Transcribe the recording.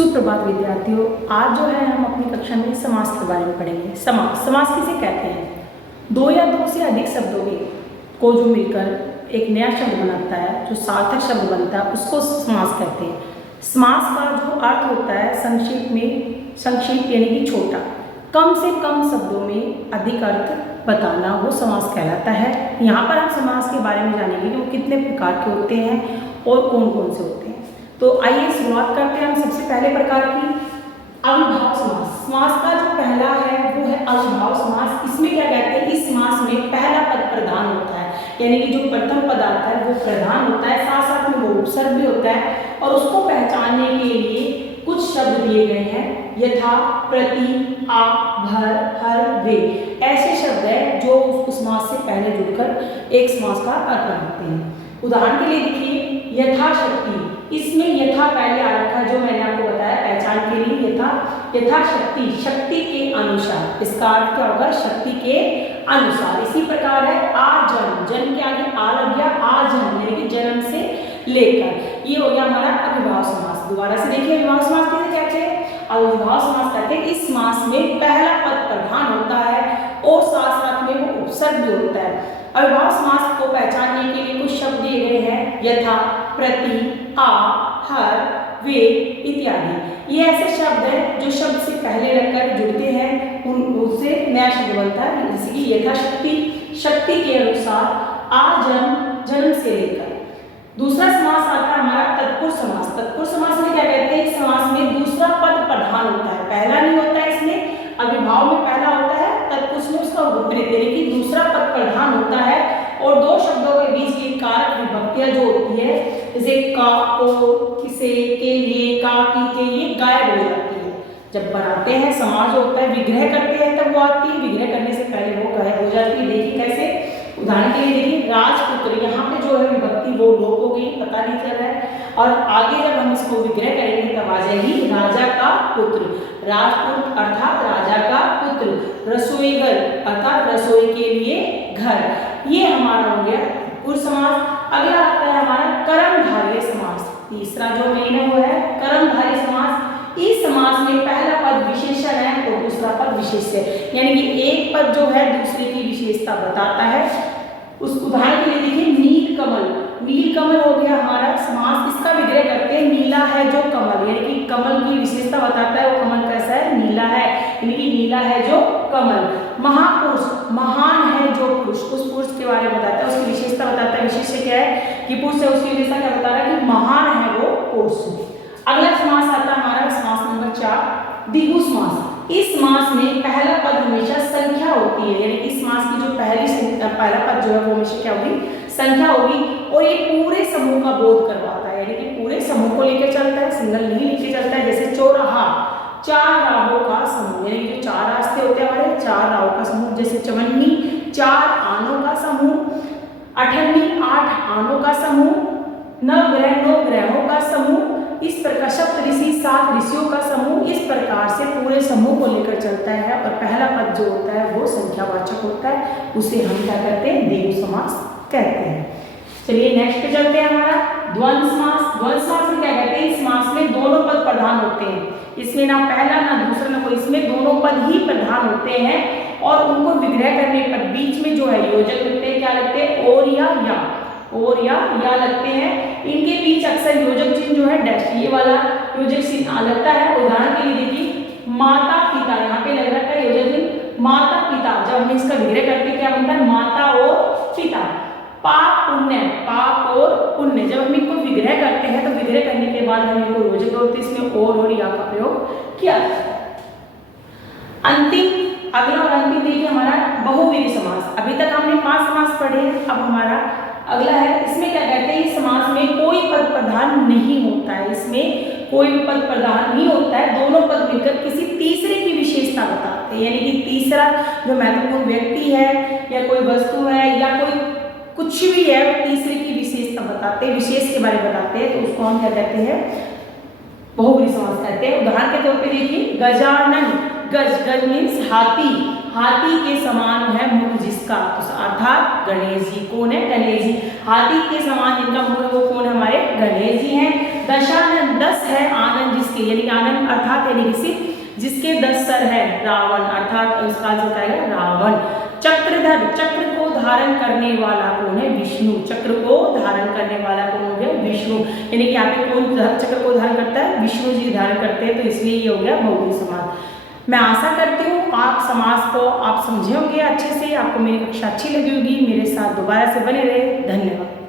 सुप्रभात विद्यार्थियों, आज जो है हम अपनी कक्षा में समास के बारे में पढ़ेंगे। समास किसे कहते हैं? दो या दो से अधिक शब्दों को जो मिलकर एक नया शब्द बनाता है, जो सार्थक शब्द बनता है, उसको समास कहते हैं। समास का जो अर्थ होता है संक्षिप्त यानी कि छोटा, कम से कम शब्दों में अधिक अर्थ बताना, वो समास कहलाता है। यहाँ पर हम समास के बारे में जानेंगे कि वो कितने प्रकार के होते हैं और कौन कौन से होते हैं। तो आइए शुरुआत करते हैं हम सबसे पहले प्रकार की, अविभाव समास। समास का जो पहला है वो है अविभाव समास। इसमें क्या कहते हैं, इस समास में पहला पद प्रधान होता है, यानी कि जो प्रथम पद आता है वो प्रधान होता है, साथ साथ में वो उपसर्ग भी होता है, और उसको पहचानने के लिए कुछ शब्द दिए गए हैं, यथा, प्रति, आ, भर, हर, वे। ऐसे शब्द है जो उस समास से पहले जुड़कर एक समास का अर्थ बनाते हैं। उदाहरण के लिए देखिए, यथाशक्ति, इसमें यथा पहले आ रखा है, जो मैंने आपको बताया पहचान के लिए, यथाशक्ति, शक्ति के अनुसार। इसका अर्थ क्या होगा? शक्ति के अनुसार। इसी प्रकार है आजन्म, जन्म के आगे आ लग गया, आजन्म यानी कि जन्म से लेकर। ये हो गया हमारा अविभाव समास। दोबारा से देखिए, अविभाव समास किसे कहते हैं? अविभाव समास कहते हैं इस समास में पहला पद प्रधान होता है और साथ साथ में वो उपसर्ग भी होता है। अविभाव समास को पहचानने के लिए कुछ शब्द दिए गए हैं, यथा, प्रति, आ, हर, वे इत्यादि। ये ऐसे शब्द हैं जो शब्द से पहले लगकर जुड़ते हैं, उनसे नया शब्द बनता है। जैसे कि यथाशक्ति, शक्ति के अनुसार, आजन्म, जन्म से लेकर। दूसरा समास आता है हमारा तत्पुरुष समास। तत्पुरुष समास में क्या कहते हैं? इस समास में दूसरा पद प्रधान होता है, पहला नहीं होता है। इसमें अविभाव में पहला होता है, तत्पुरुष में उसका विपरीत यानी कि दूसरा पद प्रधान होता है, और दो शब्दों के बीच की कारक विभक्तियां जो होती है, जैसे का, को, किसे, के लिए, का, की, के लिए, गायब हो जाती है। जब बनाते हैं समास जो होता है, विग्रह करते हैं तब वो आती है, विग्रह करने से पहले वो गायब हो जाती है। देखिए कैसे, उदाहरण के लिए देखिए, राजपुत्र, यहाँ पे जो है विभक्ति वो लोप हो गई, पता नहीं चल रहा है, और आगे जब हम इसको विग्रह करेंगे तब आ जाएगी राजा का पुत्र। राजपुत्र अर्थात राजा का पुत्र, रसोईघर अर्थात रसोई के लिए घर। ये हमारा हो गया पुरुष समास। अगला आता है हमारा कर्मधारय समास। तीसरा जो महीना वो है कर्मधारय समास। इस समास में पहला पद विशेषण है और दूसरा पद विशेष है, यानी कि एक पद जो है दूसरे की विशेषता बताता है। उस उदाहरण के लिए देखिए, नील कमल। नील कमल हो गया हमारा समास। इसका विग्रह करते हैं, नीला है जो कमल, यानी कि कमल की विशेषता बताता है, वो कमल कैसा है? नीला है, यानी कि नीला है जो कमल। महापुरुष, महान है जो पुरुष, उस पुरुष के बारे में बताता है, उसकी विशेषता बताता है। विशेषण क्या है कि पुरुष है, उसकी विशेषता क्या बता रहा है कि महान है वो पुरुष। अगला समास आता है हमारा समास नंबर 4, द्विगु समास। इस समास में पहला पद हमेशा संख्या होती है, यानी इस समास की जो पहला पद जो है वो हमेशा क्या होगी? संख्या होगी, और ये पूरे समूह का बोध करवाता है, यानी कि पूरे समूह को लेकर चलता है, सिंगल नहीं लेके चलता है। जैसे चौराहा, चार राहों का समूह, यानी कि जो चार रास्ते होते हैं हमारे, चार राहों का समूह। जैसे चवन्नी, चार आनों का समूह। अठन्नी, 8 आनों का समूह। नवग्रह, 9 ग्रहों का समूह। इस प्रकार सप्तऋषि, 7 ऋषियों का समूह। इस प्रकार से पूरे समूह को लेकर चलता है, और पहला पद जो होता है वो संख्यावाचक होता है, उसे हम क्या कहते हैं? द्विगु समास कहते हैं। चलिए नेक्स्ट पे चलते हैं, हमारा द्वंद्व समास। द्वंद्व समास में क्या कहते हैं? इस समास में दोनों पद प्रधान होते हैं। इसमें ना पहला ना दूसरा ना कोई, इसमें दोनों पद ही प्रधान होते हैं, और उनको विग्रह करने पर बीच में जो है योजक लगते हैं। क्या लगते हैं? और या लगते हैं। इनके बीच अक्सर योजक चिन्ह जो है डैश, ये वाला योजक चिन्ह लगता है। उदाहरण के लिए देखिए, माता पिता, यहाँ पे लग रहा है योजक चिन्ह माता पिता। जब हम इसका विग्रह करते हैं क्या बनता है? माता और पिता। पाप पुण्य, पाप और पुण्य। जब हम इनको विग्रह करते हैं तो विग्रह करने के बाद हम इनको योजक होते हैं, इसमें और या का प्रयोग किया जाता है। अंतिम, अगला और अंतिम देखिए हमारा बहुव्रीहि समास। अभी तक हमने 5 समास पढ़े, अब हमारा अगला है। इसमें क्या कहते हैं? इस समास में कोई पद प्रधान नहीं होता है, इसमें कोई भी पद प्रधान नहीं होता है। दोनों पद मिलकर किसी तीसरे की विशेषता बताते हैं, यानी कि तीसरा जो महत्वपूर्ण व्यक्ति है या कोई वस्तु है या कोई कुछ भी है, वो तीसरे की विशेषता बताते हैं, विशेष के बारे में बताते हैं, तो उसको हम क्या कहते हैं? बहुव्रीहि समास कहते हैं। उदाहरण के तौर पे देखिए, गजानन। गज मीन्स हाथी, हाथी के समान है मुख जिसका, तो अर्थात गणेश जी। कौन है? गणेश जी। हाथी के समान जिनका मुख है वो कौन है? हमारे गणेश जी हैं। दशानन 10 है आनंद जिसके, यानी आनंद अर्थात यानी किसी जिसके 10 सर है। रावण अर्थात इसका जो है रावण। चक्रधर, चक्र को धारण करने वाला कौन है? विष्णु। चक्र को धारण करने वाला कौन हो गया? विष्णु। यानी कि यहाँ पे कौन चक्र को धारण करता है? विष्णु जी धारण करते हैं, तो इसलिए ये हो गया बहुव्रीहि समास। मैं आशा करती हूँ आप समास को आप समझे होंगे अच्छे से, आपको मेरी कक्षा अच्छी लगी होगी। मेरे साथ दोबारा से बने रहे। धन्यवाद।